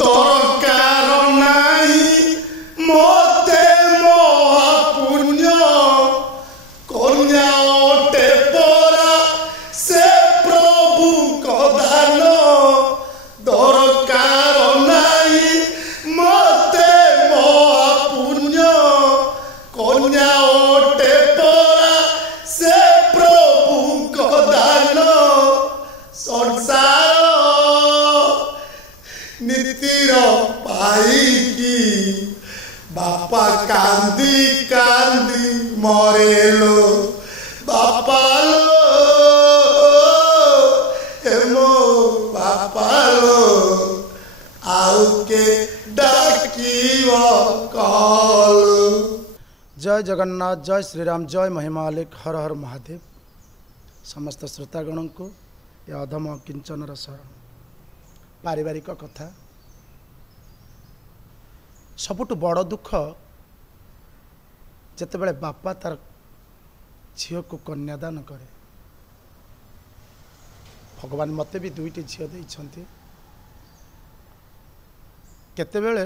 दरकार नाही मोते महापुण्य कन्या ओटे परा से प्रभु कदान दरकार नाही मोते महापुण्य कन्या ओटे परा से प्रभु कदान संसार नीतिर पाई बापा कांदी कांदी मरेलो बापा लो हेमो बापा लो आउ के डाकिव कहलो। जय जगन्नाथ, जय श्रीराम, जय महिमालिक, हर हर महादेव। समस्त श्रोतागण को यह अधम किंचन रसर पारिवारिक कथा सबुठ बड़ दुख जितेबाला बापा तार झील को कन्यादान करे। भगवान मते भी दुईटी झील देइछन्ति। केतेबेले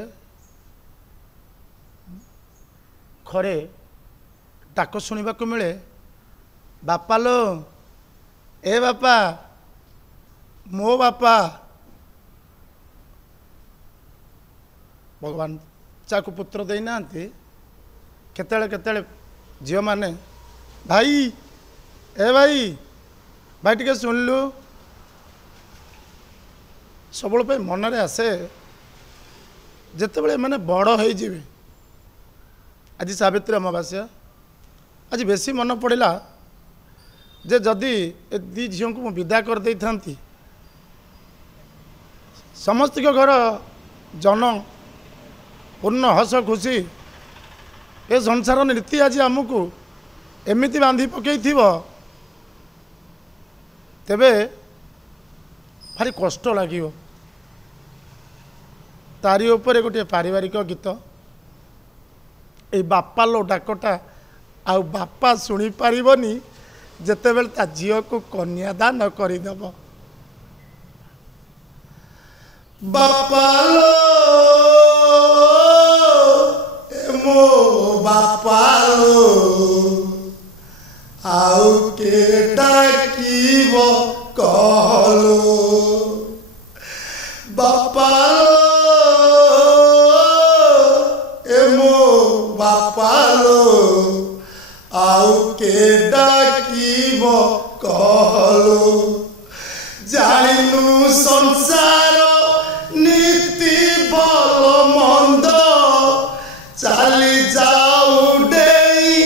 घरे डाक शुणा मिले बापा लो ए बापा मो बापा। भगवान चाकू पुत्र देना केते झील माने भाई ए भाई भाई टिके शुणलु सब मनरे आसे जिते मैंने बड़ हो आज सावित्री अमावास्या आज बेसी मन पड़ा जे जदि ए दी झील को विदा कर दे था समस्त घर जन पूर्ण हस खुशी ए संसार नीति आज आमको एमती बांधि पकई तेबे भारी कष्ट लगे। तारी उपरे गोटे पारिवारिक गीत ए बापा लो डाकटा आ बापा शुणी पारिबनी जेतेबेले ता झील को कन्यादान करदेव। बापा लो मो बापा लो आउ के डाकिव कहलो बापा लो मो बापा लो आउ के डाकिव कहलो जानिनु संसार नीति भल मंद चाली जाऊ डेई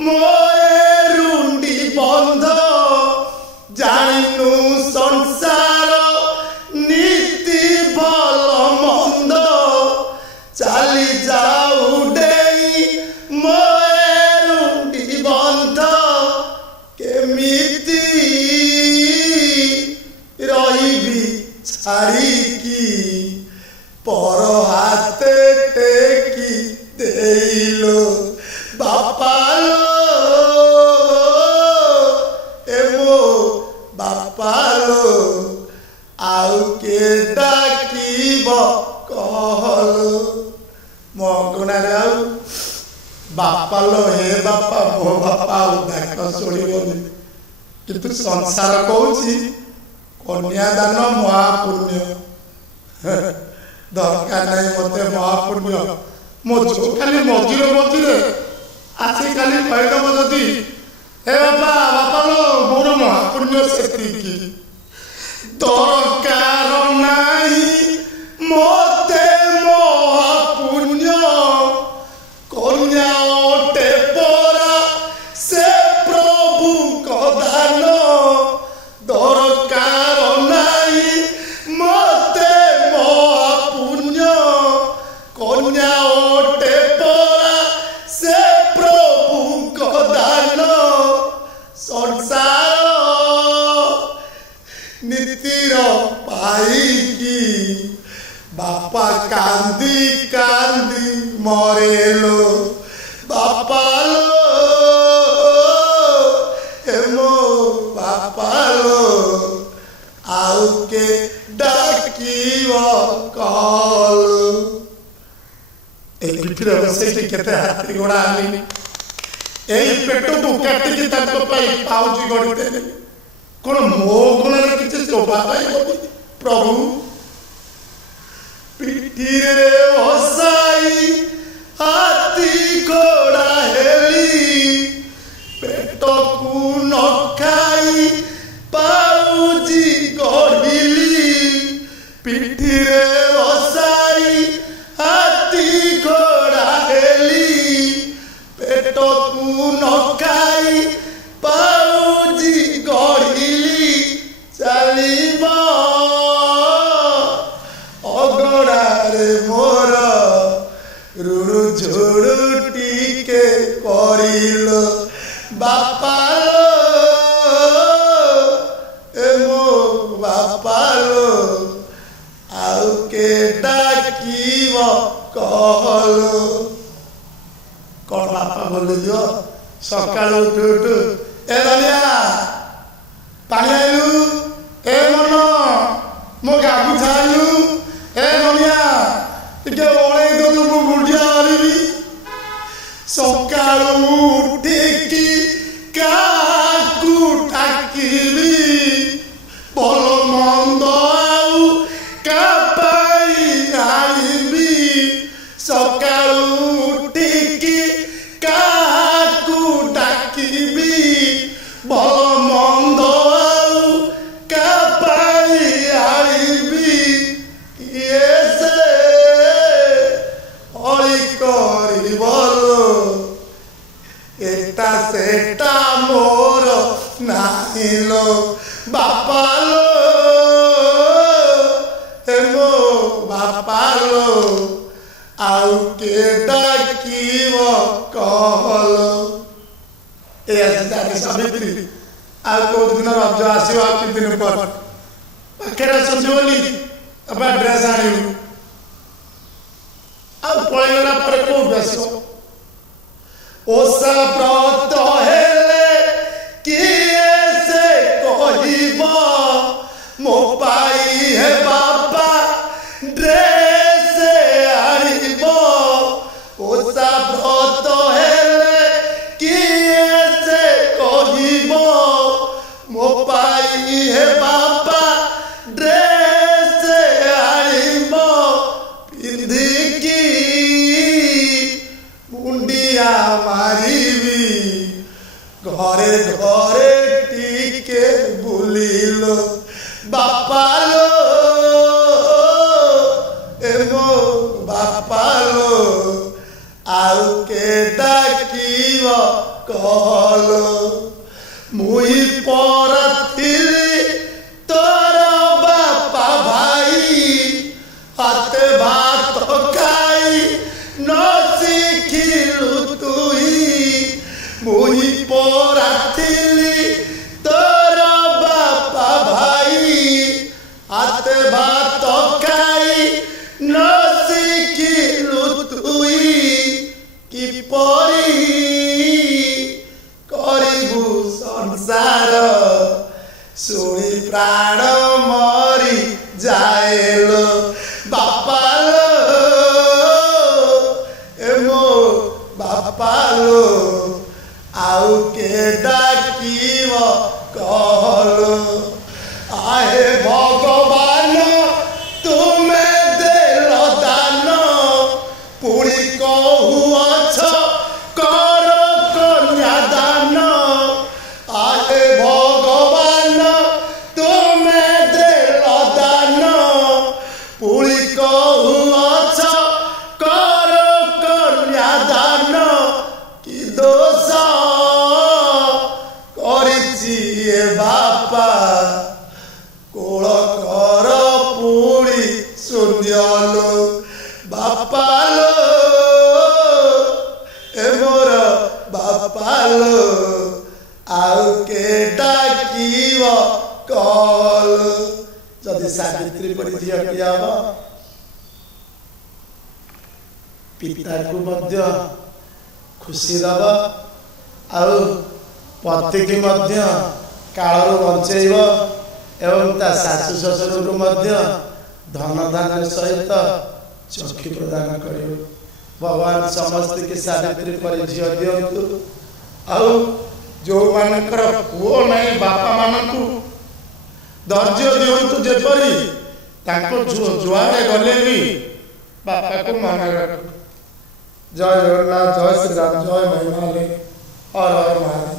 मोए रुंडी बंध जानिनु संसार नीति भल मंद चाली जाऊ डेई मोए रुंडी बंध केमिति रही छाड़ी पर हाथे टेकी देलो बापा लो एमो बापा लो आउ के डाकिव कहलो मगना बापा लो हे बापा मो बापा डाक शुणिबनी किंतु संसार कहूँ कन्यादान महापुण्य दरकार नहीं मते महापुण्य मो जो खाली मझिरे मझिरे आसी खाली कहदेव जदि हे बापा बापा लो मोर महापुण्य से दरकार नहीं मते महापुण्य कन्या ओटे परा से प्रभु कदान दरकार नहीं मते महापुण्य कन्या ओटे परा से प्रभु कदान संसार नीतिर पाई बापा कांदी कांदी मरेलो बापा लो हेमो बापा लो आउ के डाकिव कह ପିଠିରେ ବସେଇକି କେତେ ହାତୀ ଘୋଡ଼ା ଆଣିନି ଏଇ ପେଟକୁ କାଟିକି ତାଙ୍କ ପାଇଁ ପାଉଁଜି ଗଢ଼ିଦେଲି କଣ ମୋ ଗୁଣରେ କିଛି ଶୋଭା ପାଇବନି ପ୍ରଭୁ ପିଠିରେ ବସାଇ ହାତୀ ଘୋଡ଼ା ହେଲି ପେଟକୁ ନ ଖାଇ ପାଉଁଜି ଗଢ଼ିଲି ପିଠିରେ ବସାଇ ହାତୀ ଘୋଡ଼ା ହେଲି ପେଟକୁ ନ ଖାଇ ପାଉଁଜି ଗଢ଼ିଲି ଚାଲିବ ଅଗଣାରେ ମୋର ରୁଣୁ ଝୁଡ଼ୁ ଟିକେ କରିଲ ବାପାଲୋ ଏ ମୋ ବାପାଲୋ ଆଉ କେ ଡାକିବ କହଲୋ କଣ ବାପା ବୋଲିଯିବ ସକାଳୁ ଉଠୁ ଉଠୁ ଏ ଧନିଆ ପାଣି ଆଇଲୁ ଏ ମନ ମୋ ଗାମୁଛା ଆଇଲୁ ଏ ଧନିଆ ଟିକେ ଓଳେଇ ଦେଲୁ ମୁଁ ବୁଢିଆ ହରିବି ସକାଳୁ ଉଠିକି କାହାକୁ ଡାକିବି ଭଲ ମନ୍ଦ ଆଉ କାପାଇ ଆଣିବି ସକାଳୁ ଉଠିକି କାହାକୁ ଡାକିବି ଭଲ ମନ୍ଦ ଆଉ କାପାଇ ଆଣିବି କିଏ ସେ ଅଳି କରିବ ଏଟା ସେଟା ମୋର ନାହିଁ ଲୋ ବାପାଲୋ ଏ ମୋ ବାପାଲୋ ଆଉ କେ ଡାକିବ କହଲୋ ଏ ଆଜି ସାବିତ୍ରୀ ଆଉ କୋଉ ଦିନ ରଜ ଆସିବ ଆଉ କିଛି ଦିନ ପରେ ପାଖରେ ଆସନ୍ତି ବୋଲି ବାପା ଡ୍ରେସ୍ ଆଣିବୁ ଆଉ ପଳେଇଗଲା ପରେ କୋଉଠୁ ଆସିବ ଓଷା ବ୍ରତ ହେଲେ କିଏ ସେ କହିବ ମୋ ପାଇଁ ହେ ବାପା ଡ୍ରେସ୍ ଆଣିବ ଓଷା ବ୍ରତ ହେଲେ କିଏ ସେ କହିବ ମୋ ପାଇଁ ହେ ବାପା ଡ୍ରେସ୍ ଆଣିବ ପିନ୍ଧିକି ମୁଣ୍ଡିଆ ମାରିବି ଘରେ ଘରେ ଟିକେ ବୁଲିଲ ବାପାଲୋ ଏ ମୋ ବାପାଲୋ ଆଉ କେ ଡାକିବ କହଲୋ ମୁଇଁ ପରାଥିଲି ତୋର ବାପା ଭାଇ ହାତେ ଭାତ ଖାଇ ନ ଶିଖିଲୁ ତୁଇ ମୁଇଁ ପରାଥିଲି ତୋର ବାପା ଭାଇ ହାତେ ଭାତ ଖାଇ ନ ଶିଖିଲୁ ତୁଇ କିପରି କରିବୁ ସଂସାର ଶୁଣି ପ୍ରାଣ ମରି ଯାଏଲୋ ବାପାଲୋ ଏ ମୋ ବାପାଲୋ ଆଉ କେ ଡାକିବ କହଲୋ ଆହେ ଭଗବାନ ତୁମେ ଦେଲ ଦାନ ପୁଣି କହୁଅଛ କର କନ୍ୟାଦାନ ଆହେ ଭଗବାନ ତୁମେ ଦେଲ ଦାନ ପୁଣି କହୁଅଛ କର କନ୍ୟାଦାନ କି ଦୋଷ କରିଛି ଏ ବାପା କୋଳ କର ପୁଣି ଶୂନ୍ୟଲୋ ବାପାଲୋ ଏ ମୋର ବାପାଲୋ ଆଉ କେ ଡାକିବ କହଲୋ ଯଦି ସାବିତ୍ରୀ ପରି ଝିଅଟି ହବ ପିତାକୁ ମଧ୍ୟ ଖୁସି ଦବ ଆଉ ପତିକି ମଧ୍ୟ କାଳରୁ ବଞ୍ଚେଇବ ଏବଂ ତା ଶାଶୁ ଶ୍ୱଶୁରକୁ ମଧ୍ୟ ଧନ ଧାନ ସହିତ ଚକ୍ଷୁ ପ୍ରଦାନ କରିବ भगवान समस्त के सावित्री पर झील दिंतु आउ जो मानकर पुओ नहीं बापा मानकु धैर्य दिंतु जेपरी जुआरे गले भी बापा को मन रख। जय जगन्नाथ, जय श्री राम, जय महिमालय, हर हर महादेव।